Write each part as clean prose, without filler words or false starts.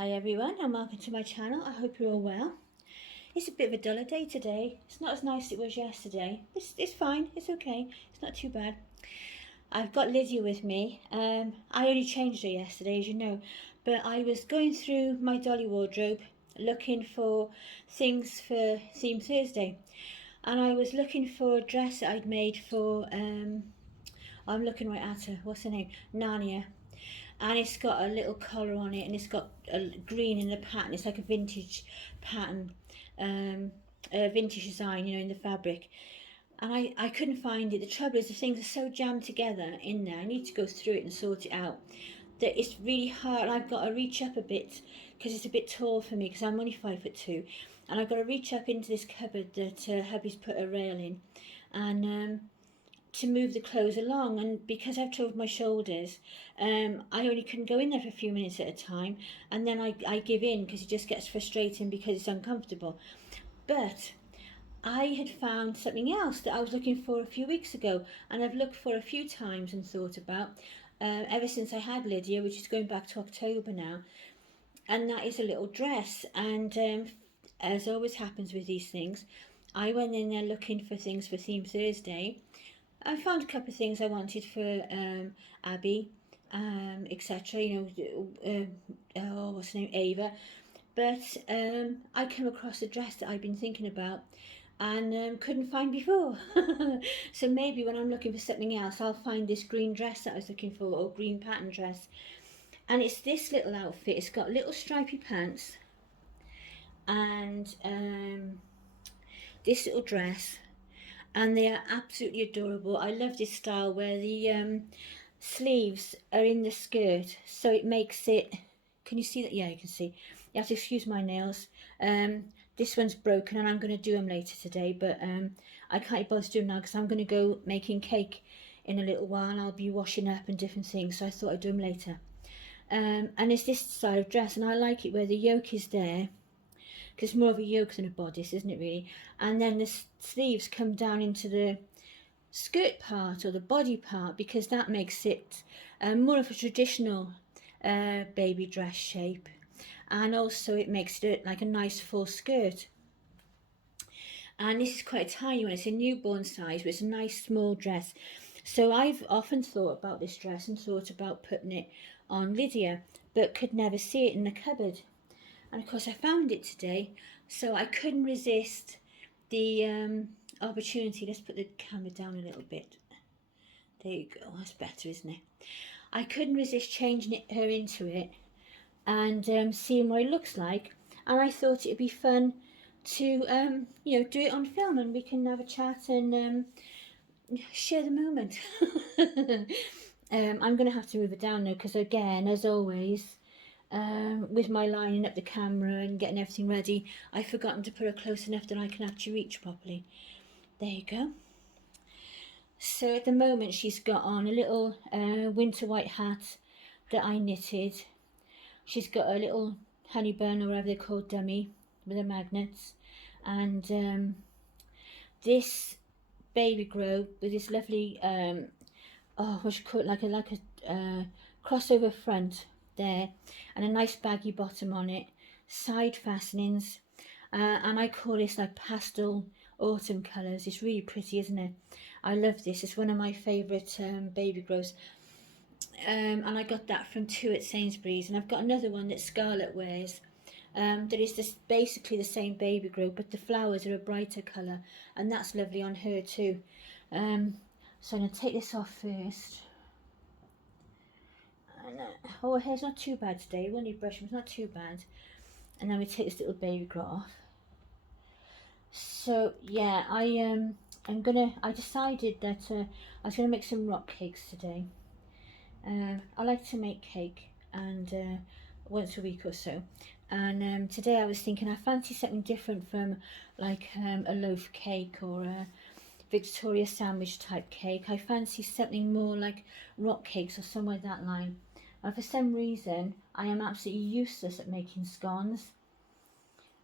Hi everyone and welcome to my channel. I hope you're all well. It's a bit of a duller day today. It's not as nice as it was yesterday. It's fine, it's okay, it's not too bad. I've got Lydia with me. I only changed her yesterday, as you know, but I was going through my Dolly wardrobe looking for things for Theme Thursday, and I was looking for a dress that I'd made for I'm looking right at her, what's her name? Narnia. And it's got a little collar on it, and it's got a green in the pattern. It's like a vintage pattern, a vintage design, you know, in the fabric. And I couldn't find it. The trouble is the things are so jammed together in there. I need to go through it and sort it out. That it's really hard. I've got to reach up a bit because it's a bit tall for me because I'm only 5'2", and I've got to reach up into this cupboard that hubby's put a rail in, and to move the clothes along. And because I've trouble with my shoulders, I only can go in there for a few minutes at a time, and then I give in because it just gets frustrating because it's uncomfortable. But I had found something else that I was looking for a few weeks ago, and I've looked for a few times and thought about ever since I had Lydia, which is going back to October now, and that is a little dress. And as always happens with these things, I went in there looking for things for Theme Thursday. I found a couple of things I wanted for Abby, etc. You know, what's her name, Ava. But I came across a dress that I've been thinking about and couldn't find before. So maybe when I'm looking for something else, I'll find this green dress that I was looking for, or green pattern dress. And it's this little outfit. It's got little stripy pants and this little dress, and they are absolutely adorable. I love this style where the sleeves are in the skirt, so it makes it, can you see that? Yeah, you can see. You have to excuse my nails. This one's broken and I'm going to do them later today, but I can't bother to do them now because I'm going to go making cake in a little while. I'll be washing up and different things, so I thought I'd do them later. And it's this style of dress, and I like it where the yoke is there, because it's more of a yoke than a bodice, isn't it really? And then the sleeves come down into the skirt part or the body part, because that makes it more of a traditional baby dress shape, and also it makes it like a nice full skirt. And this is quite a tiny one. It's a newborn size, but it's a nice small dress. So I've often thought about this dress and thought about putting it on Lydia, but could never see it in the cupboard. And of course I found it today, so I couldn't resist the opportunity. Let's put the camera down a little bit. There you go, that's better, isn't it? I couldn't resist changing her into it and seeing what it looks like, and I thought it'd be fun to you know, do it on film, and we can have a chat and share the moment. I'm going to have to move it down now because, again, as always, with my lining up the camera and getting everything ready, I've forgotten to put her close enough that I can actually reach properly. There you go. So at the moment she's got on a little winter white hat that I knitted. She's got a little honey bun, or whatever they're called, dummy with the magnets, and this baby grow with this lovely what you call it, like a crossover front there, and a nice baggy bottom on it, side fastenings, and I call this like pastel autumn colours. It's really pretty, isn't it? I love this. It's one of my favourite baby grows, and I got that from two at Sainsbury's, and I've got another one that Scarlett wears, that is basically the same baby grow, but the flowers are a brighter colour, and that's lovely on her too. So I'm going to take this off first. Oh, her hair's not too bad today. We only brushed, it's not too bad. And then we take this little baby grow off. So yeah, I decided that I was gonna make some rock cakes today. I like to make cake, and once a week or so. And today I was thinking I fancy something different from like a loaf cake or a Victoria sandwich type cake. I fancy something more like rock cakes or somewhere that line. And for some reason I am absolutely useless at making scones.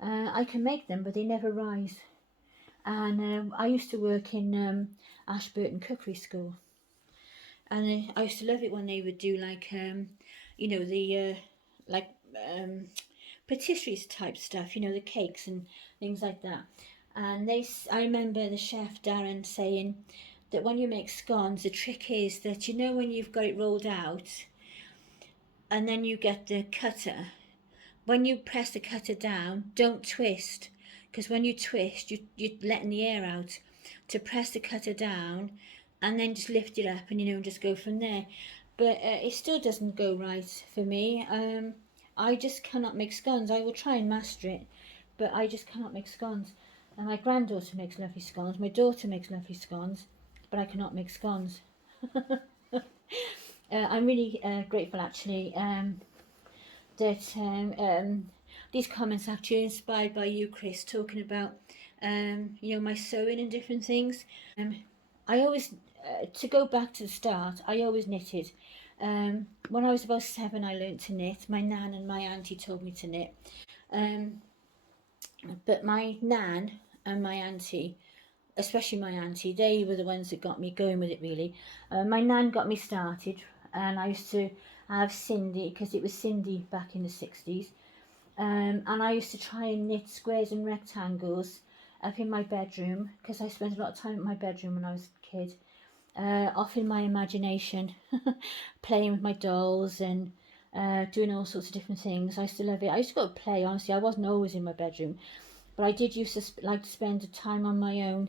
I can make them, but they never rise. And I used to work in Ashburton Cookery School, and I used to love it when they would do like you know, the like patisserie type stuff, you know, the cakes and things like that. And I remember the chef Darren saying that when you make scones, the trick is that, you know, when you've got it rolled out and then you get the cutter, when you press the cutter down, don't twist, because when you twist, you're letting the air out. To press the cutter down and then just lift it up and, you know, just go from there. But it still doesn't go right for me. I just cannot make scones. I will try and master it, but I just cannot make scones. And my granddaughter makes lovely scones. My daughter makes lovely scones, but I cannot make scones. I'm really grateful, actually, that these comments are actually inspired by you, Chris, talking about you know, my sewing and different things. I always, to go back to the start, I always knitted. When I was about 7, I learnt to knit. My nan and my auntie told me to knit. But my nan and my auntie, especially my auntie, they were the ones that got me going with it, really. My nan got me started, and I used to have Cindy, because it was Cindy back in the 60s. And I used to try and knit squares and rectangles up in my bedroom, because I spent a lot of time in my bedroom when I was a kid, off in my imagination, playing with my dolls and doing all sorts of different things. I used to love it. I used to go to play, honestly. I wasn't always in my bedroom, but I did used to like to spend time on my own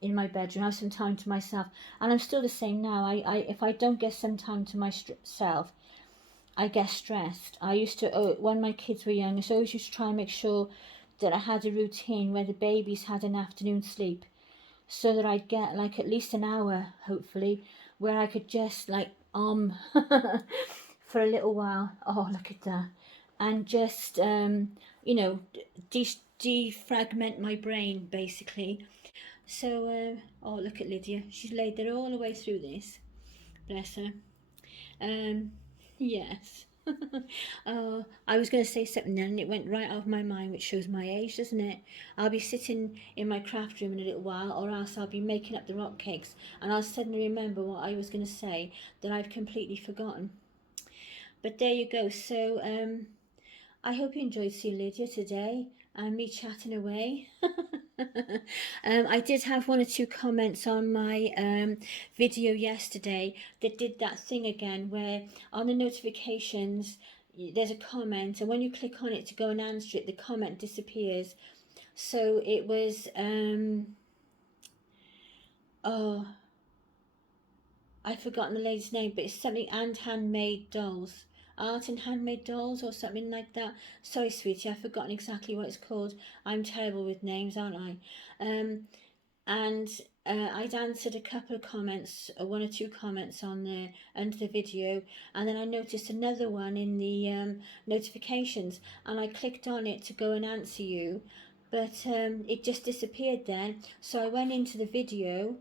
in my bedroom, have some time to myself. And I'm still the same now. If I don't get some time to myself, I get stressed. I used to, when my kids were young, I always used to try and make sure that I had a routine where the babies had an afternoon sleep, so that I'd get like at least an hour, hopefully, where I could just like for a little while. Oh, look at that. And just, you know, defragment my brain, basically. So, oh, look at Lydia. She's laid there all the way through this. Bless her. Yes. Oh, I was going to say something then and it went right out of my mind, which shows my age, doesn't it? I'll be sitting in my craft room in a little while, or else I'll be making up the rock cakes, and I'll suddenly remember what I was going to say that I've completely forgotten. But there you go. So I hope you enjoyed seeing Lydia today and me chatting away. I did have 1 or 2 comments on my video yesterday that did that thing again, where on the notifications there's a comment, and when you click on it to go and answer it, the comment disappears. So it was oh, I've forgotten the lady's name, but it's something and handmade dolls. Art and handmade dolls or something like that. Sorry, sweetie, I've forgotten exactly what it's called. I'm terrible with names, aren't I? And I'd answered a couple of comments, 1 or 2 comments on there under the video, and then I noticed another one in the notifications, and I clicked on it to go and answer you, but it just disappeared then. So I went into the video,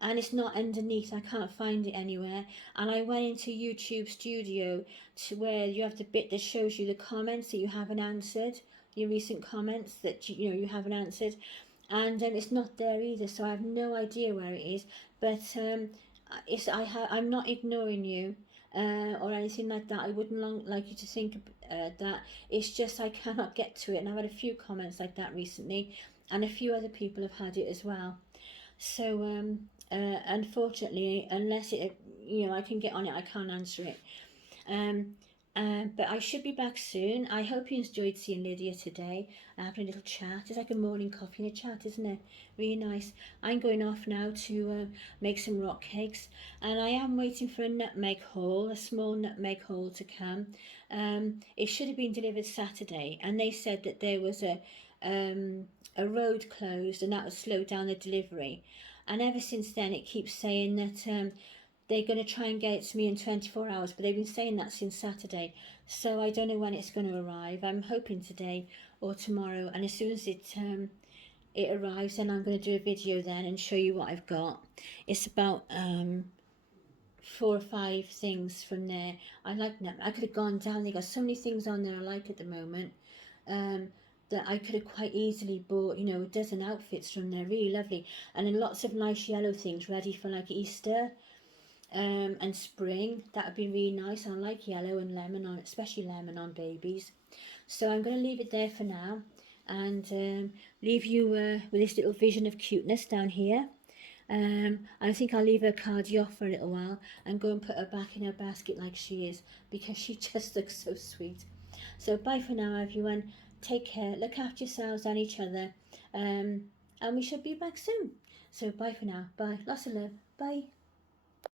and it's not underneath, I can't find it anywhere, and I went into YouTube Studio to where you have the bit that shows you the comments that you haven't answered, your recent comments that you haven't answered, and it's not there either. So I have no idea where it is, but I'm not ignoring you or anything like that. I wouldn't like you to think that. It's just I cannot get to it, and I've had a few comments like that recently, and a few other people have had it as well. So unfortunately, unless I can get on it, I can't answer it. But I should be back soon. I hope you enjoyed seeing Lydia today, having a little chat. It's like a morning coffee and a chat, isn't it? Really nice. I'm going off now to make some rock cakes, and I am waiting for a nutmeg haul, a small nutmeg haul to come. It should have been delivered Saturday, and they said that there was a road closed and that would slow down the delivery. And ever since then, it keeps saying that they're going to try and get it to me in 24 hours, but they've been saying that since Saturday. So I don't know when it's going to arrive. I'm hoping today or tomorrow, and as soon as it arrives, then I'm going to do a video then and show you what I've got. It's about 4 or 5 things from there. I like them. I could have gone down. They got so many things on there I like at the moment. That I could have quite easily bought, a dozen outfits from there, really lovely, and then lots of nice yellow things ready for like Easter. and spring. That would be really nice. I like yellow and lemon on, especially lemon on babies. So I'm going to leave it there for now, and leave you with this little vision of cuteness down here. I think I'll leave her cardi off for a little while and go and put her back in her basket like she is, because she just looks so sweet. So bye for now, everyone. Take care, look after yourselves and each other, and we should be back soon. So bye for now. Bye. Lots of love. Bye.